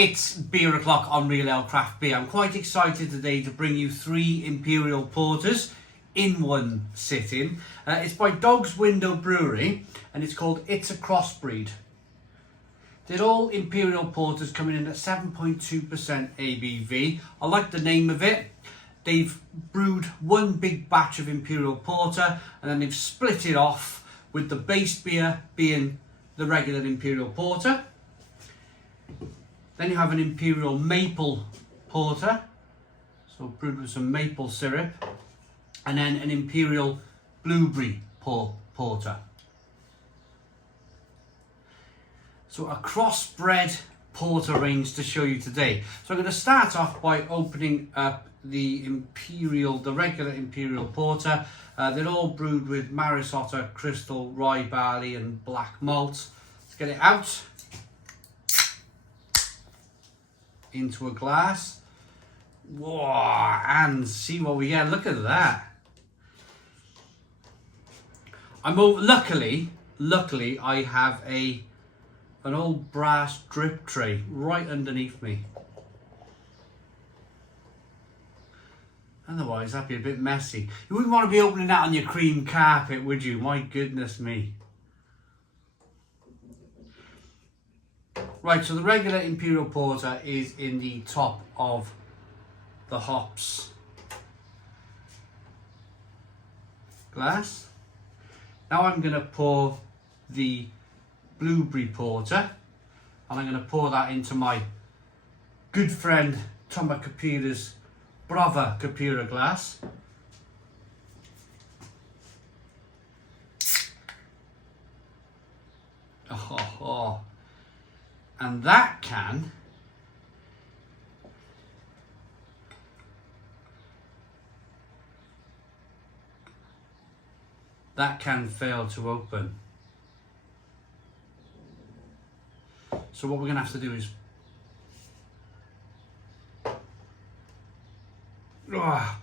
It's beer o'clock on Real Ale Craft Beer. I'm quite excited today to bring you 3 Imperial Porters in one sitting. It's by Dog's Window Brewery and it's called It's a Crossbreed. They're all Imperial Porters coming in at 7.2% ABV. I like the name of it. They've brewed one big batch of Imperial Porter and then they've split it off with the base beer being the regular Imperial Porter. Then you have an Imperial Maple Porter, so brewed with some maple syrup, and then an Imperial Blueberry Porter. So a crossbred porter range to show you today. So I'm going to start off by opening up the regular Imperial Porter. They're all brewed with Maris Otter, Crystal, Rye Barley and Black Malt. Let's get it out into a glass. Whoa, and see what we get. Look at that. Luckily I have an old brass drip tray right underneath me. Otherwise that'd be a bit messy. You wouldn't want to be opening that on your cream carpet, would you? My goodness me. Right, so the regular Imperial Porter is in the top of the hops glass. Now I'm going to pour the Blueberry Porter and I'm going to pour that into my good friend Toma Capira's Brava Capira glass. Oh. And that can fail to open. So what we're going to have to do is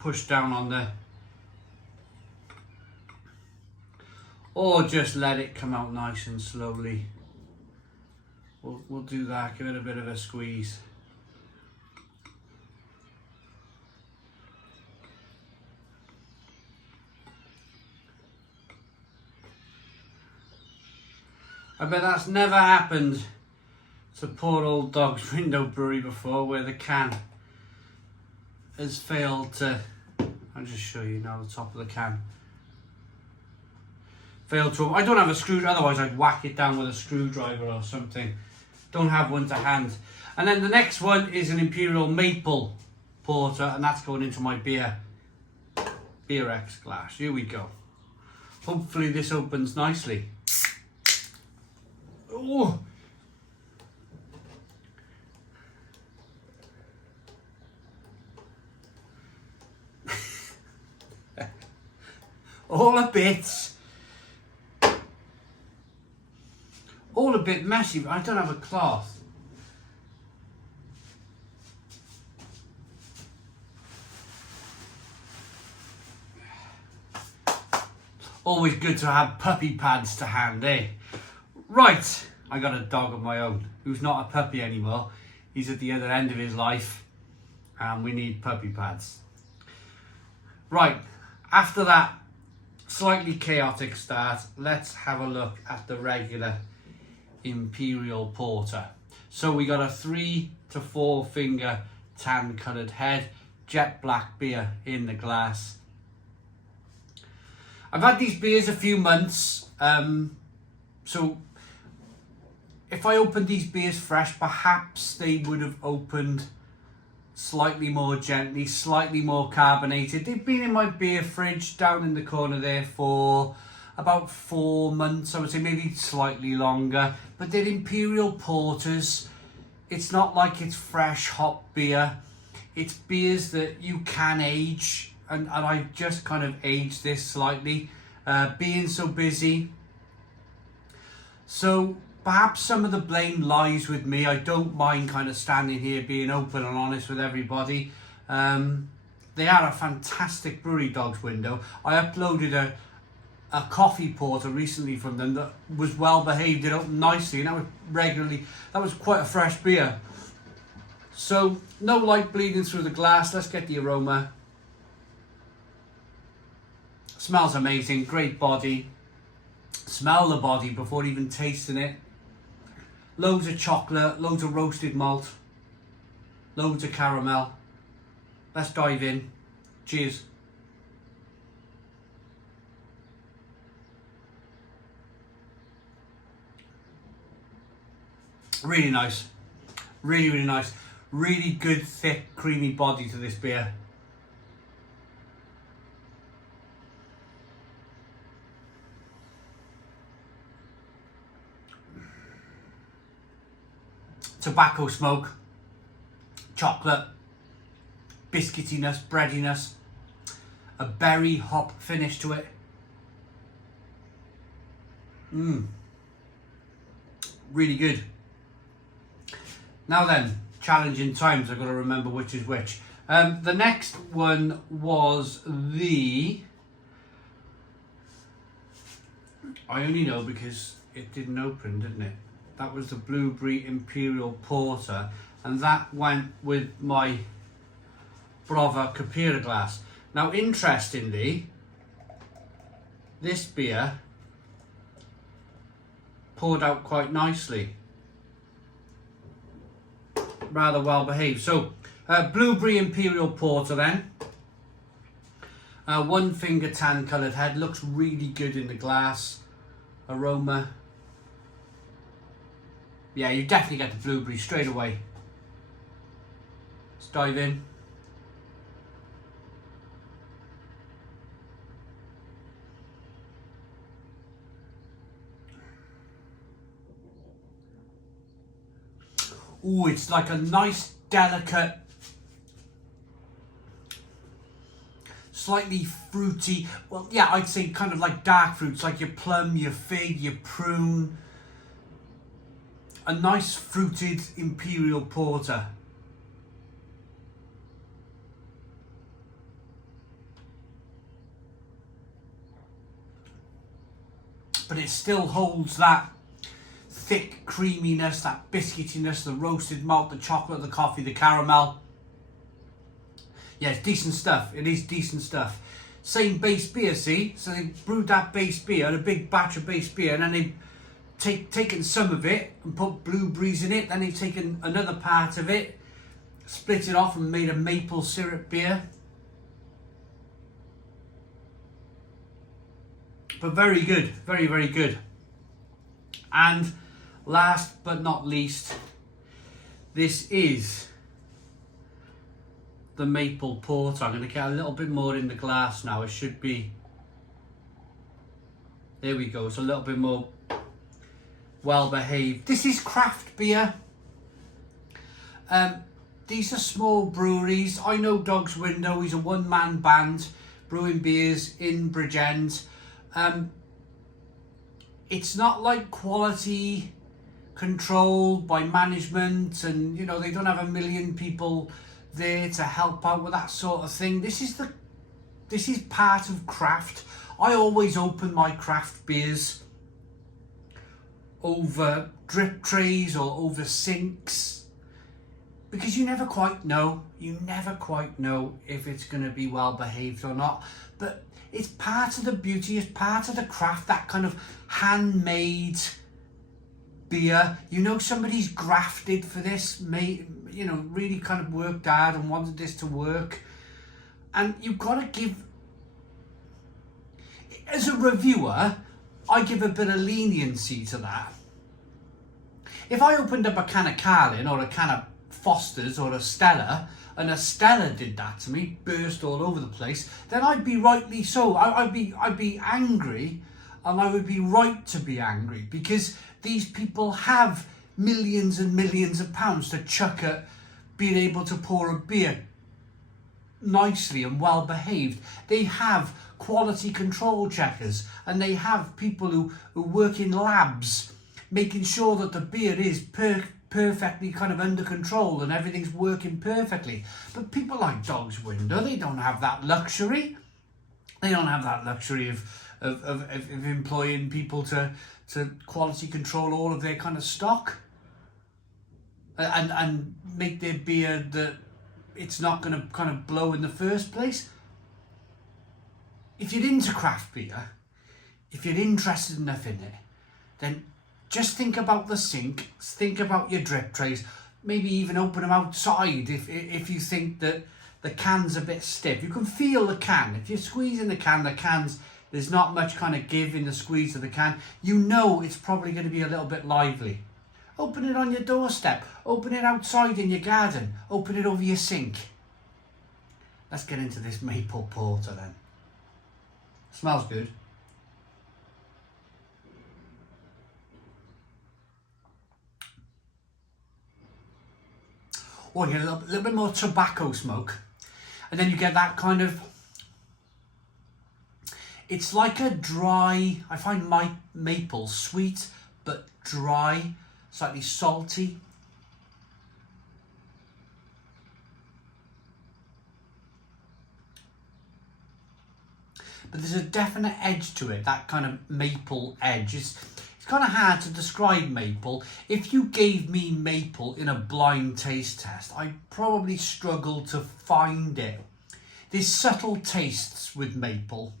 push down on there, or just let it come out nice and slowly. We'll do that, give it a bit of a squeeze. I bet that's never happened to poor old Dog's Window Brewery before, where the can has failed to, I'll just show you now the top of the can. Failed to, I don't have a screwdriver, otherwise I'd whack it down with a screwdriver or something. Don't have one to hand. And then the next one is an Imperial Maple Porter, and that's going into my Beer X glass. Here we go. Hopefully this opens nicely. Oh. All a bit messy, but I don't have a cloth. Always good to have puppy pads to hand, eh? Right, I got a dog of my own who's not a puppy anymore. He's at the other end of his life and we need puppy pads. Right, after that slightly chaotic start, let's have a look at the regular Imperial Porter. So we got a 3 to 4 finger tan coloured head, jet black beer in the glass. I've had these beers a few months, so if I opened these beers fresh, perhaps they would have opened slightly more gently, slightly more carbonated. They've been in my beer fridge down in the corner there for about 4 months, I would say, maybe slightly longer. But they're Imperial Porters. It's not like it's fresh hop beer. It's beers that you can age, and I just kind of aged this slightly, being so busy. So perhaps some of the blame lies with me. I don't mind kind of standing here being open and honest with everybody. They are a fantastic brewery, Dog's Window. I uploaded a coffee porter recently from them that was well behaved. It opened nicely, and that was quite a fresh beer. So, no light bleeding through the glass. Let's get the aroma. Smells amazing, great body. Smell the body before even tasting it. Loads of chocolate, loads of roasted malt, loads of caramel. Let's dive in. Cheers. Really nice. Really, really nice. Really good, thick, creamy body to this beer. Tobacco smoke, chocolate, biscuitiness, breadiness, a berry hop finish to it. Really good. Now then, challenging times. I've got to remember which is which. The next one was the... I only know because it didn't open, didn't it? That was the Brewery Imperial Porter, and that went with my Brother Capira glass. Now, interestingly, this beer poured out quite nicely. Rather well behaved. So, Brewery Imperial Porter then. One finger tan coloured head, looks really good in the glass. Aroma. Yeah, you definitely get the blueberry straight away. Let's dive in. Ooh, it's like a nice, delicate, slightly fruity, well, yeah, I'd say kind of like dark fruits, like your plum, your fig, your prune. A nice fruited imperial porter. But it still holds that thick creaminess, that biscuitiness, the roasted malt, the chocolate, the coffee, the caramel. Yeah, it's decent stuff. It is decent stuff. Same base beer, see? So they brewed that base beer, a big batch of base beer, and then they taken some of it and put blueberries in it, then they've taken another part of it, split it off and made a maple syrup beer. But very good, very, very good. And last but not least, this is the maple porter. I'm going to get a little bit more in the glass now. It should be, there we go, it's a little bit more well behaved. This is craft beer. These are small breweries. I know Dog's Window, he's a one-man band brewing beers in Bridgend. It's not like quality controlled by management, and you know, they don't have a million people there to help out with that sort of thing. This is part of craft. I always open my craft beers over drip trays or over sinks, because you never quite know. You never quite know if it's going to be well behaved or not. But it's part of the beauty, it's part of the craft, that kind of handmade beer. You know, somebody's grafted for this, you know, really kind of worked hard and wanted this to work. And you've got to give, as a reviewer, I give a bit of leniency to that. If I opened up a can of Carlin or a can of Foster's or a Stella, and a Stella did that to me, burst all over the place, then I'd be rightly so. I'd be angry, and I would be right to be angry, because these people have millions and millions of pounds to chuck at being able to pour a beer nicely and well behaved. They have quality control checkers, and they have people who work in labs making sure that the beer is perfectly kind of under control and everything's working perfectly. But people like Dog's Window, they don't have that luxury. They don't have that luxury of employing people to quality control all of their kind of stock. and make their beer that it's not going to kind of blow in the first place. If you're into craft beer, if you're interested enough in it, then just think about the sink, think about your drip trays, maybe even open them outside if you think that the can's a bit stiff. You can feel the can. If you're squeezing the can's, there's not much kind of give in the squeeze of the can. You know it's probably going to be a little bit lively. Open it on your doorstep. Open it outside in your garden. Open it over your sink. Let's get into this maple porter then. Smells good. Oh, you get a little bit more tobacco smoke. And then you get that kind of... It's like a dry... I find my maple sweet, but dry, slightly salty. But there's a definite edge to it, that kind of maple edge. It's kind of hard to describe maple. If you gave me maple in a blind taste test, I'd probably struggle to find it. There's subtle tastes with maple,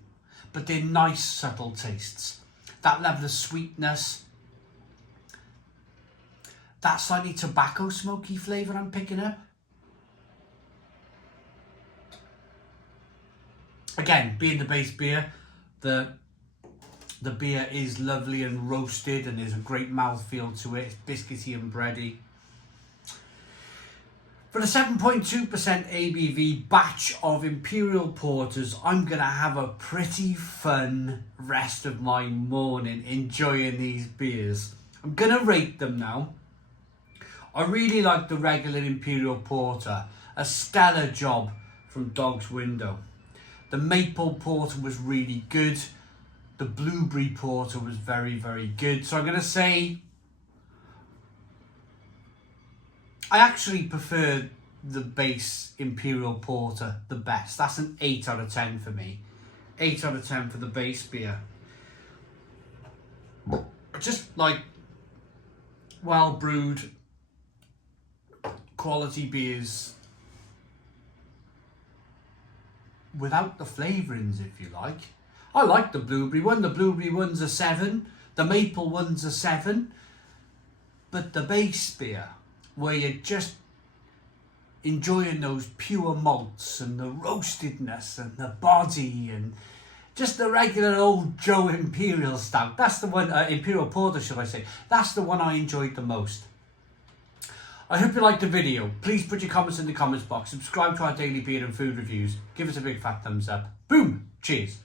but they're nice subtle tastes. That level of sweetness, that slightly tobacco smoky flavour I'm picking up. Again, being the base beer, the beer is lovely and roasted and there's a great mouthfeel to it. It's biscuity and bready. For the 7.2% ABV batch of Imperial Porters, I'm going to have a pretty fun rest of my morning enjoying these beers. I'm going to rate them now. I really like the regular Imperial Porter. A stellar job from Dog's Window. The Maple Porter was really good. The Blueberry Porter was very, very good. So I'm going to say I actually prefer the base Imperial Porter the best. That's an 8 out of 10 for me. 8 out of 10 for the base beer. Just like well brewed quality beers without the flavourings, if you like. I like the blueberry one. The blueberry one's a 7. The maple one's a 7. But the base beer, where you're just enjoying those pure malts and the roastedness and the body and just the regular old Joe Imperial stout. That's the one, Imperial Porter, should I say. That's the one I enjoyed the most. I hope you liked the video. Please put your comments in the comments box. Subscribe to our daily beer and food reviews. Give us a big fat thumbs up. Boom! Cheers.